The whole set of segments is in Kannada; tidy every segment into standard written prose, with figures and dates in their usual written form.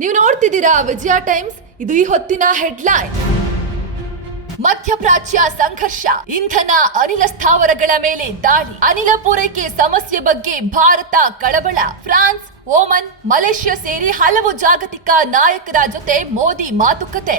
ನೀವು ನೋಡ್ತಿದ್ದೀರಾ ವಿಜಯ ಟೈಮ್ಸ್. ಇದು ಈ ಹೊತ್ತಿನ ಹೆಡ್ಲೈನ್. ಮಧ್ಯಪ್ರಾಚ್ಯ ಸಂಘರ್ಷ, ಇಂಧನ ಅನಿಲ ಸ್ಥಾವರಗಳ ಮೇಲೆ ದಾಳಿ, ಅನಿಲ ಪೂರೈಕೆ ಸಮಸ್ಯೆ ಬಗ್ಗೆ ಭಾರತ ಕಳವಳ. ಫ್ರಾನ್ಸ್, ಓಮನ್, ಮಲೇಷ್ಯಾ ಸೇರಿ ಹಲವು ಜಾಗತಿಕ ನಾಯಕರ ಜೊತೆ ಮೋದಿ ಮಾತುಕತೆ.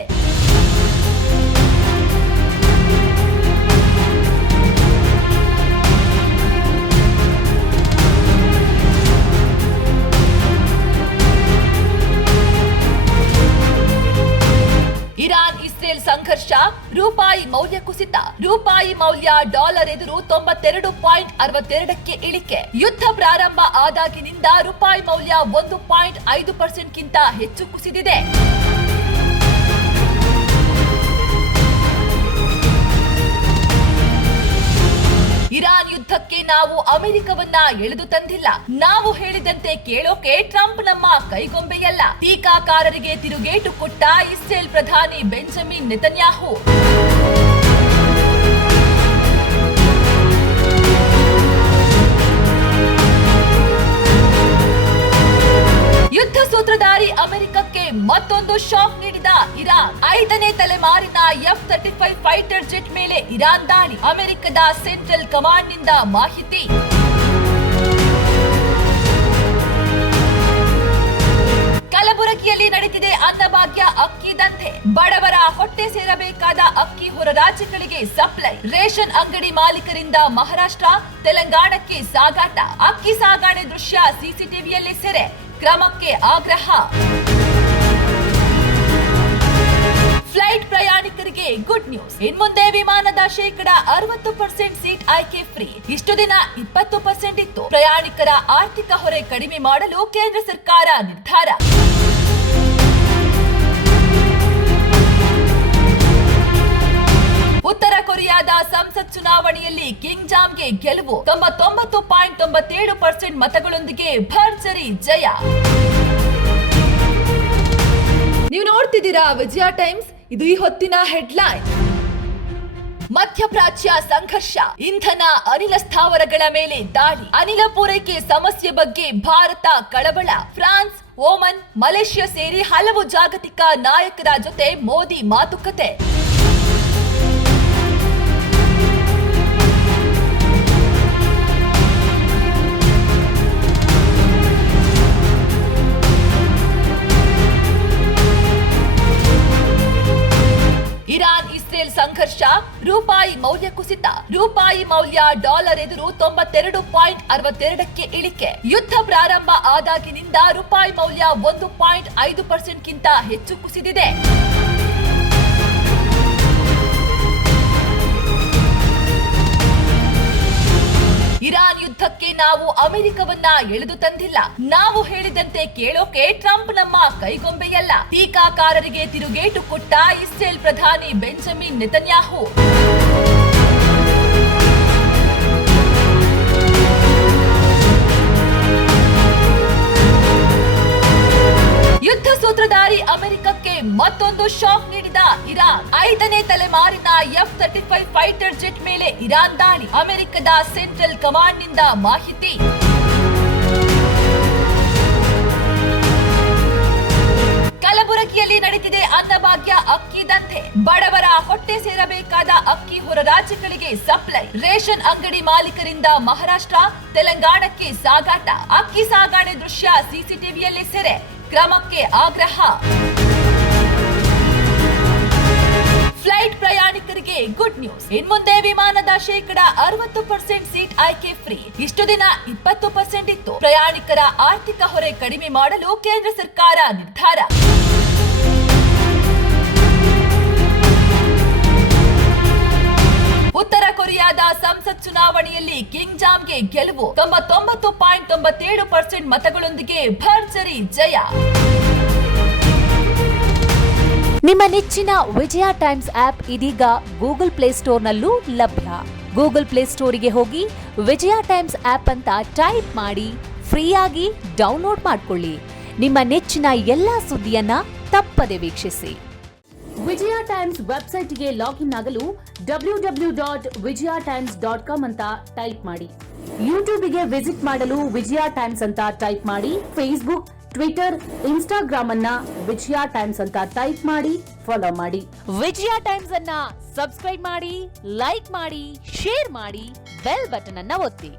ಇರಾನ್ ಇಸ್ರೇಲ್ ಸಂಘರ್ಷ, ರೂಪಾಯಿ ಮೌಲ್ಯ ಕುಸಿತ. ರೂಪಾಯಿ ಮೌಲ್ಯ ಡಾಲರ್ ಎದುರು 92.62ಕ್ಕೆ ಇಳಿಕೆ. ಯುದ್ಧ ಪ್ರಾರಂಭ ಆದಾಗಿನಿಂದ ರೂಪಾಯಿ ಮೌಲ್ಯ 1.5%ಗಿಂತ ಹೆಚ್ಚು ಕುಸಿದಿದೆ. ಇರಾನ್ ಯುದ್ಧಕ್ಕೆ ನಾವು ಅಮೆರಿಕವನ್ನ ಎಳೆದು ತಂದಿಲ್ಲ. ನಾವು ಹೇಳಿದಂತೆ ಕೇಳೋಕೆ ಟ್ರಂಪ್ ನಮ್ಮ ಕೈಗೊಂಬೆಯಲ್ಲ. ಟೀಕಾಕಾರರಿಗೆ ತಿರುಗೇಟು ಕೊಟ್ಟ ಇಸ್ರೇಲ್ ಪ್ರಧಾನಿ ಬೆಂಜಮಿನ್ ನೆತನ್ಯಾಹು. ಯುದ್ಧ ಸೂತ್ರಧಾರಿ ಅಮೆರಿಕಕ್ಕೆ ಮತ್ತೊಂದು ಶಾಕ್ ನೀಡಿದ ಇರಾನ್. 5ನೇ ತಲೆಮಾರಿನ F-35 ಫೈಟರ್ ಜೆಟ್ ಮೇಲೆ ಇರಾನ್ ದಾಳಿ. ಅಮೆರಿಕದ ಸೆಂಟ್ರಲ್ ಕಮಾಂಡ್ ನಿಂದ ಮಾಹಿತಿ. ಕಲಬುರಗಿಯಲ್ಲಿ ನಡೆದಿದೆ ಅನ್ನಭಾಗ್ಯ ಅಕ್ಕಿ ದಂಧೆ. ಬಡವರ ಹೊಟ್ಟೆ ಸೇರಬೇಕಾದ ಅಕ್ಕಿ ಹೊರ ರಾಜ್ಯಗಳಿಗೆ ಸಪ್ಲೈ. ರೇಷನ್ ಅಂಗಡಿ ಮಾಲೀಕರಿಂದ ಮಹಾರಾಷ್ಟ್ರ, ತೆಲಂಗಾಣಕ್ಕೆ ಸಾಗಾಟ. ಅಕ್ಕಿ ಸಾಗಾಣೆ ದೃಶ್ಯ ಸಿಸಿಟಿವಿಯಲ್ಲಿ ಸೆರೆ. ಕ್ರಮಕ್ಕೆ ಆಗ್ರಹ. ಫ್ಲೈಟ್ ಪ್ರಯಾಣಿಕರಿಗೆ ಗುಡ್ ನ್ಯೂಸ್. ಇನ್ಮುಂದೆ ವಿಮಾನದ 60% ಸೀಟ್ ಆಯ್ಕೆ ಫ್ರೀ. ಇಷ್ಟು ದಿನ 20% ಇತ್ತು. ಪ್ರಯಾಣಿಕರ ಆರ್ಥಿಕ ಹೊರೆ ಕಡಿಮೆ ಮಾಡಲು ಕೇಂದ್ರ ಸರ್ಕಾರ ನಿರ್ಧಾರ. ಉತ್ತರ ಕೊರಿಯಾದ ಸಂಸತ್ ಚುನಾವಣೆಯಲ್ಲಿ ಕಿಂಗ್ ಜಾಮ್ಗೆ ಗೆಲುವು. 99.97% ಮತಗಳೊಂದಿಗೆ ಭರ್ಜರಿ ಜಯ. ನೀವು ನೋಡ್ತಿದ್ದೀರಾ ವಿಜಯ ಟೈಮ್ಸ್. ಇದು ಈ ಹೊತ್ತಿನ ಹೆಡ್ಲೈನ್. ಮಧ್ಯಪ್ರಾಚ್ಯ ಸಂಘರ್ಷ, ಇಂಧನ ಅನಿಲ ಸ್ಥಾವರಗಳ ಮೇಲೆ ದಾಳಿ, ಅನಿಲ ಪೂರೈಕೆ ಸಮಸ್ಯೆ ಬಗ್ಗೆ ಭಾರತ ಕಳವಳ. ಫ್ರಾನ್ಸ್, ಓಮನ್, ಮಲೇಷ್ಯಾ ಸೇರಿ ಹಲವು ಜಾಗತಿಕ ನಾಯಕರ ಜೊತೆ ಮೋದಿ ಮಾತುಕತೆ. ಇರಾನ್ ಇಸ್ರೇಲ್ ಸಂಘರ್ಷ, ರೂಪಾಯಿ ಮೌಲ್ಯ ಕುಸಿತ. ರೂಪಾಯಿ ಮೌಲ್ಯ ಡಾಲರ್ ಎದುರು 92.62ಕ್ಕೆ ಇಳಿಕೆ. ಯುದ್ಧ ಪ್ರಾರಂಭ ಆದಾಗಿನಿಂದ ರೂಪಾಯಿ ಮೌಲ್ಯ 1.5%ಗಿಂತ ಹೆಚ್ಚು ಕುಸಿದಿದೆ. ಇರಾನ್ ಯುದ್ಧಕ್ಕೆ ನಾವು ಅಮೆರಿಕವನ್ನ ಎಳೆದು ತಂದಿಲ್ಲ. ನಾವು ಹೇಳಿದಂತೆ ಕೇಳೋಕೆ ಟ್ರಂಪ್ ನಮ್ಮ ಕೈಗೊಂಬೆಯಲ್ಲ. ಟೀಕಾಕಾರರಿಗೆ ತಿರುಗೇಟು ಕೊಟ್ಟ ಇಸ್ರೇಲ್ ಪ್ರಧಾನಿ ಬೆಂಜಮಿನ್ ನೆತನ್ಯಾಹು. ಯುದ್ಧ ಸೂತ್ರಧಾರಿ ಅಮೆರಿಕಕ್ಕೆ ಮತ್ತೊಂದು ಶಾಕ್ ನೀಡಿದ ಇರಾನ್. 5ನೇ ತಲೆಮಾರಿನ F-35 ಫೈಟರ್ ಜೆಟ್ ಮೇಲೆ ಇರಾನ್ ದಾಳಿ. ಅಮೆರಿಕದ ಸೆಂಟ್ರಲ್ ಕಮಾಂಡ್ ನಿಂದ ಮಾಹಿತಿ. ಕಲಬುರಗಿಯಲ್ಲಿ ನಡೆದಿದೆ ಅನ್ನಭಾಗ್ಯ ಅಕ್ಕಿ ದಂಧೆ. ಬಡವರ ಹೊಟ್ಟೆ ಸೇರಬೇಕಾದ ಅಕ್ಕಿ ಹೊರ ರಾಜ್ಯಗಳಿಗೆ ಸಪ್ಲೈ. ರೇಷನ್ ಅಂಗಡಿ ಮಾಲೀಕರಿಂದ ಮಹಾರಾಷ್ಟ್ರ, ತೆಲಂಗಾಣಕ್ಕೆ ಸಾಗಾಟ. ಅಕ್ಕಿ ಸಾಗಾಣೆ ದೃಶ್ಯ ಸಿಸಿಟಿವಿಯಲ್ಲಿ ಸೆರೆ. ಕ್ರಮಕ್ಕೆ ಆಗ್ರಹ. ಫ್ಲೈಟ್ ಪ್ರಯಾಣಿಕರಿಗೆ ಗುಡ್ ನ್ಯೂಸ್. ಇನ್ಮುಂದೆ ವಿಮಾನದ 60% ಸೀಟ್ ಆಯ್ಕೆ ಫ್ರೀ. ಇಷ್ಟು ದಿನ 20% ಇತ್ತು. ಪ್ರಯಾಣಿಕರ ಆರ್ಥಿಕ ಹೊರೆ ಕಡಿಮೆ ಮಾಡಲು ಕೇಂದ್ರ ಸರ್ಕಾರ ನಿರ್ಧಾರ. ಉತ್ತರ ಕೊರಿಯಾದ ಸಂಸತ್ ಚುನಾವಣೆಯಲ್ಲಿ ಕಿಂಗ್ ಜಾಮ್ಗೆ ಗೆಲುವು. 99.97% ಮತಗಳೊಂದಿಗೆ ಭರ್ಜರಿ ಜಯ. ನಿಮ್ಮ ನೆಚ್ಚಿನ ವಿಜಯ ಟೈಮ್ಸ್ ಆಪ್ ಇದೀಗ ಗೂಗಲ್ ಪ್ಲೇಸ್ಟೋರ್ನಲ್ಲೂ ಲಭ್ಯ. ಗೂಗಲ್ ಪ್ಲೇಸ್ಟೋರಿಗೆ ಹೋಗಿ ವಿಜಯ ಟೈಮ್ಸ್ ಆಪ್ ಅಂತ ಟೈಪ್ ಮಾಡಿ ಫ್ರೀಯಾಗಿ ಡೌನ್ಲೋಡ್ ಮಾಡಿಕೊಳ್ಳಿ. ನಿಮ್ಮ ನೆಚ್ಚಿನ ಎಲ್ಲಾ ಸುದ್ದಿಯನ್ನ ತಪ್ಪದೆ ವೀಕ್ಷಿಸಿ. ವಿಜಯ ಟೈಮ್ಸ್ ವೆಬ್ಸೈಟ್ಗೆ ಲಾಗಿನ್ ಆಗಲು www.vijayatimes.com ಅಂತ ಟೈಪ್ ಮಾಡಿ. ಯೂಟ್ಯೂಬ್ಗೆ ವಿಸಿಟ್ ಮಾಡಲು ವಿಜಯ ಟೈಮ್ಸ್ ಅಂತ ಟೈಪ್ ಮಾಡಿ. ಫೇಸ್ಬುಕ್, ಟ್ವಿಟರ್, ಇನ್ಸ್ಟಾಗ್ರಾಮ್ ಅನ್ನ ವಿಜಯ ಟೈಮ್ಸ್ ಅಂತ ಟೈಪ್ ಮಾಡಿ ಫಾಲೋ ಮಾಡಿ. ವಿಜಯ ಟೈಮ್ಸ್ ಅನ್ನ ಸಬ್ಸ್ಕ್ರೈಬ್ ಮಾಡಿ, ಲೈಕ್ ಮಾಡಿ, ಶೇರ್ ಮಾಡಿ, ಬೆಲ್ ಬಟನ್ ಅನ್ನ ಒತ್ತಿ.